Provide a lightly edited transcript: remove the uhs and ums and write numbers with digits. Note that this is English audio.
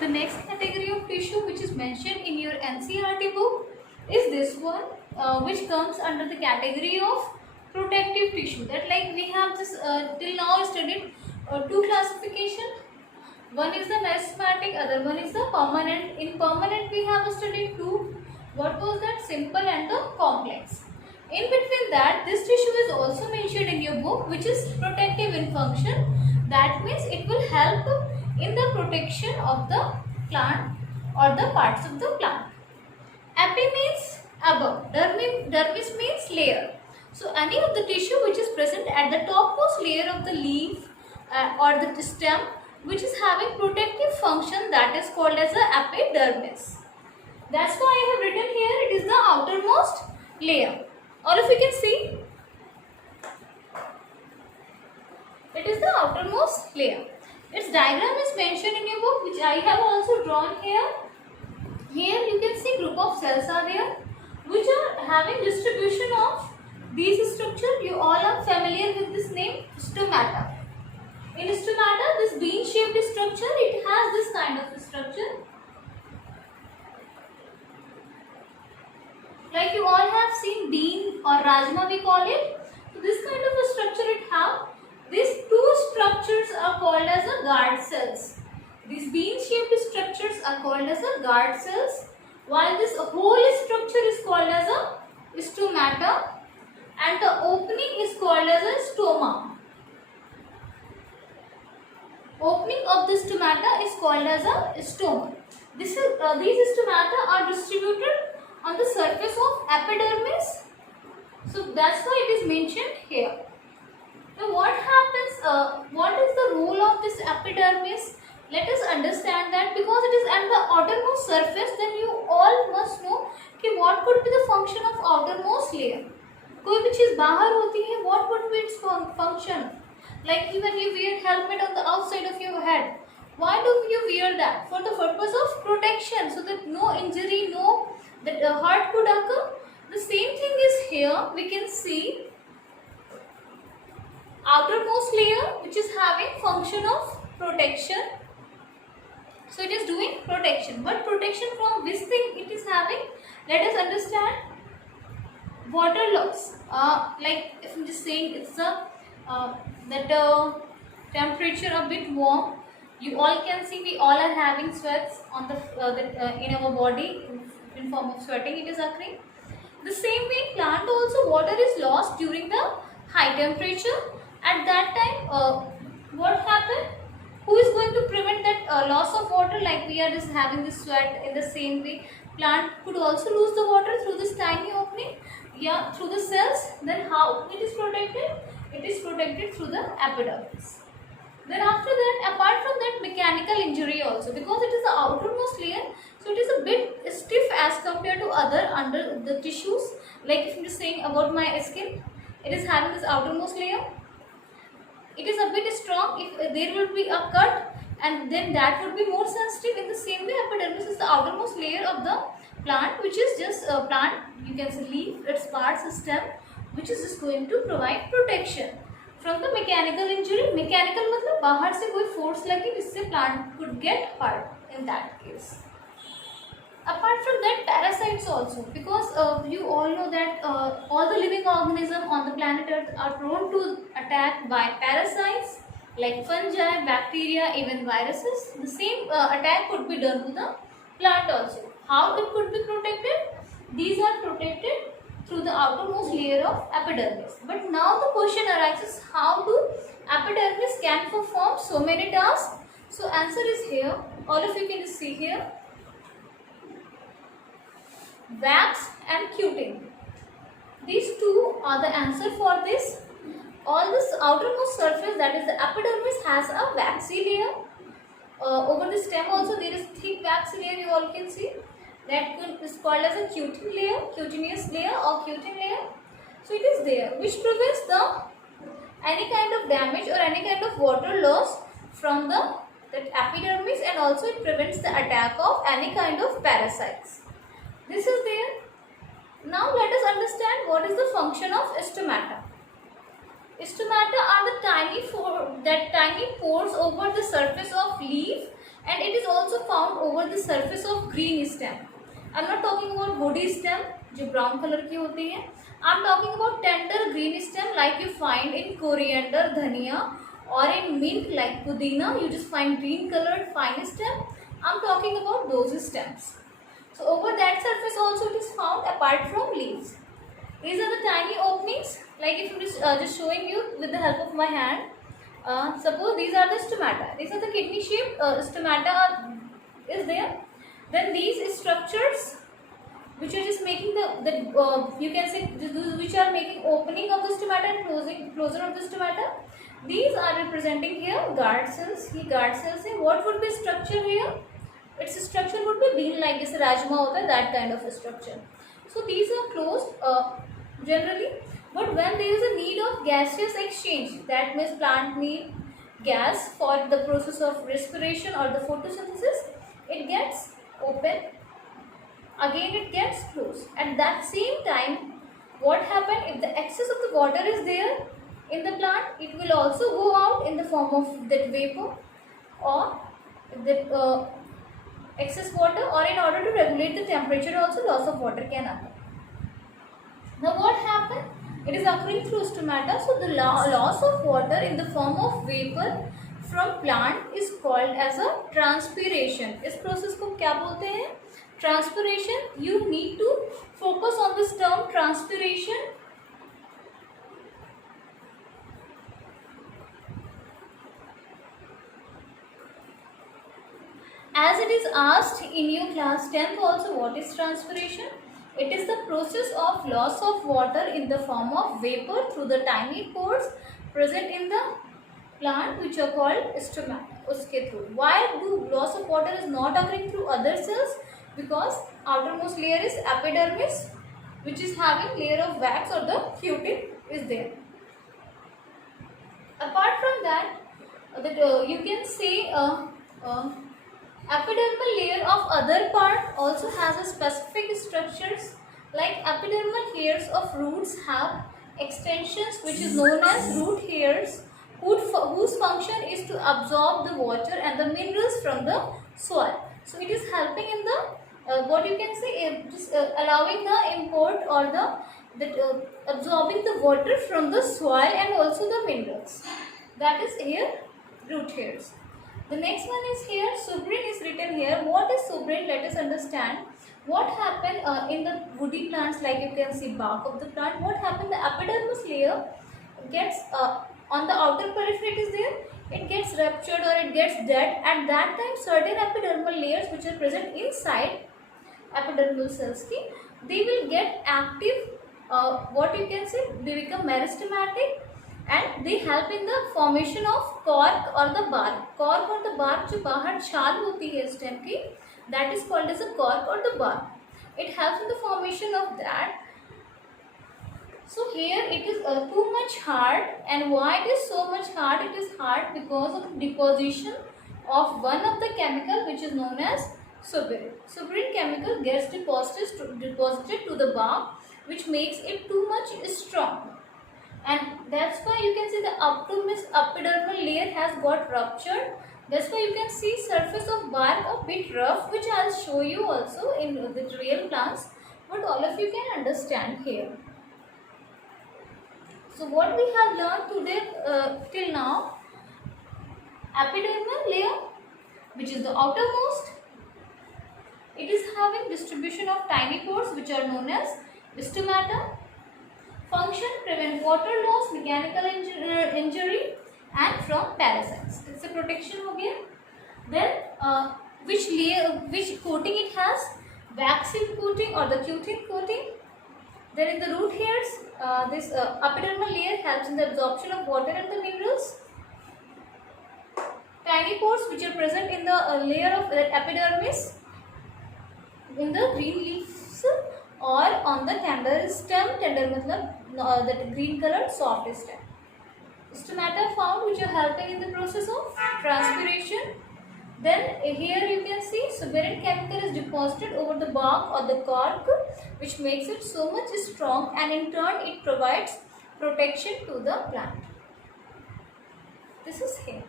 The next category of tissue which is mentioned in your NCERT book is this one, which comes under the category of protective tissue. That like we have just till now studied two classification. One is the meristematic, other one is the permanent. In permanent we have studied two. What was that? Simple and the complex. In between that, this tissue is also mentioned in your book, which is protective in function. That means it will help in the protection of the plant or the parts of the plant. Epi means above, dermis means layer. So any of the tissue which is present at the topmost layer of the leaf or the stem, which is having protective function, that is called as the epidermis. That's why I have written here it is the outermost layer. All of you can see, it is the outermost layer. Its diagram is mentioned in your book, which I have also drawn here. Here you can see group of cells are there, which are having distribution of these structure. You all are familiar with this name, stomata. In stomata, this bean-shaped structure, it has this kind of structure. Like you all have seen bean or rajma we call it. So this kind of a structure it have. These two structures are called as a guard cells. These bean-shaped structures are called as a guard cells, while this whole structure is called as a stomata, and the opening is called as a stoma. Opening of the stomata is called as a stoma. These stomata are distributed on the surface of epidermis. So that's why it is mentioned here. Now what happens, what is the role of this epidermis? Let us understand that because it is at the outermost surface, then you all must know कि what could be the function of outermost layer. कोई भी चीज बाहर होती है, what would be its function? Like even you wear helmet on the outside of your head. Why do you wear that? For the purpose of protection, so that no injury, no that hurt could occur. The same thing is here. We can see outermost layer which is having function of protection. So it is doing protection. But protection from which thing it is having? Let us understand. Water loss. Like if I'm just saying it's a temperature a bit warm. You all can see we all are having sweats on the in our body in form of sweating. It is occurring. The same way, plant also water is lost during the high temperature. At that time, what happened? Who is going to prevent that loss of water? Like we are just having this sweat. In the same way, plant could also lose the water through this tiny opening. Yeah, through the cells. Then how it is protected? It is protected through the epidermis. Then after that, apart from that, mechanical injury also, because it is the outermost layer, so it is a bit stiff as compared to other under the tissues. Like if I'm just saying about my skin, it is having this outermost layer. It is a bit strong. If there will be a cut, and then that would be more sensitive. In the same way, epidermis is the outermost layer of the plant, which is just a plant. You can see leaf, its parts, stem, which is just going to provide protection from the mechanical injury. Mechanical मतलब बाहर से कोई force लगे जिससे plant could get hurt in that case. Apart from that, parasites also, because you all know that all the living organisms on the planet Earth are prone to attack by parasites like fungi, bacteria, even viruses. The same attack could be done to the plant also. How it could be protected? These are protected through the outermost layer of epidermis. But now the question arises, how do epidermis can perform so many tasks? So answer is here. All of you can see here. Wax and cutin. These two are the answer for this. All this outermost surface, that is the epidermis, has a waxy layer. Over the stem also there is thick waxy layer, you all can see. That is called as a cutin layer, cutaneous layer or cutin layer. So it is there, which prevents any kind of damage or any kind of water loss from that epidermis, and also it prevents the attack of any kind of parasites. This is there. Now let us understand what is the function of stomata. Stomata are the tiny pores over the surface of leaf and it is also found over the surface of green stem. I'm not talking about woody stem जो brown color की होती है. I'm talking about tender green stem like you find in coriander, dhania, or in mint like pudina. You just find green colored fine stem. I'm talking about those stems. So over that surface also it is found apart from leaves. These are the tiny openings. Like if I'm just showing you with the help of my hand. Suppose these are the stomata. These are the kidney shaped stomata is there. Then these structures which are just making the you can say which are making opening of the stomata and closure of the stomata. These are representing here guard cells. He guard cells है. What would be structure here? Its structure would be bean like जैसे राजमा होता है, that kind of a structure. So these are closed generally. But when there is a need of gaseous exchange, that means plant need gas for the process of respiration or the photosynthesis, it gets open. Again it gets closed. At that same time, what happens if the excess of the water is there in the plant, it will also go out in the form of that vapor or the excess water, or in order to regulate the temperature also loss of water can occur. Now what happens? It is occurring through stomata. So the loss of water in the form of vapor from plant is called as a transpiration. इस process को क्या बोलते हैं? Transpiration. You need to focus on this term transpiration. As it is asked in your class 10th also, what is transpiration? It is the process of loss of water in the form of vapor through the tiny pores present in the plant which are called stomata. Uske through. Why do loss of water is not occurring through other cells? Because outermost layer is epidermis, which is having layer of wax or the cutin is there. Apart from that, you can say epidermal layer of other part also has a specific structures, like epidermal hairs of roots have extensions which is known as root hairs, whose function is to absorb the water and the minerals from the soil. So it is helping in the what you can say just allowing the import or the absorbing the water from the soil and also the minerals. That is here root hairs. The next one is here, suberin is written here. What is suberin? Let us understand. What happened in the woody plants, like you can see bark of the plant, what happened, the epidermis layer gets on the outer periphery is there, it gets ruptured or it gets dead. At that time, certain epidermal layers which are present inside epidermal cells, they will get active, what you can say, they become meristematic, and they help in the formation of cork or the bark. Cork or the bark जो बाहर छाल होती है stem की, that is called as a cork or the bark. It helps in the formation of that. So here it is too much hard, and why it is so much hard? It is hard because of deposition of one of the chemical which is known as suberin. Suberin chemical gets deposited to the bark, which makes it too much strong. And that's why you can see the epidermal layer has got ruptured. That's why you can see surface of bark a bit rough, which I'll show you also in with real plants, but all of you can understand here. So what we have learned today till now, epidermal layer, which is the outermost, it is having distribution of tiny pores which are known as stomata. Function: prevent water loss, mechanical injury, and from parasites. It's a protection हो गया. Then which coating it has? Vaccine coating or the cutin coating. Then in the root hairs, this epidermal layer helps in the absorption of water and the minerals. Tiny pores which are present in the layer of epidermis in the green leaves or on the tender stem. Tender मतलब that green colored soft stem. Stomata found which are helping in the process of transpiration. Then here you can see suberin chemical is deposited over the bark or the cork, which makes it so much strong, and in turn it provides protection to the plant. This is here.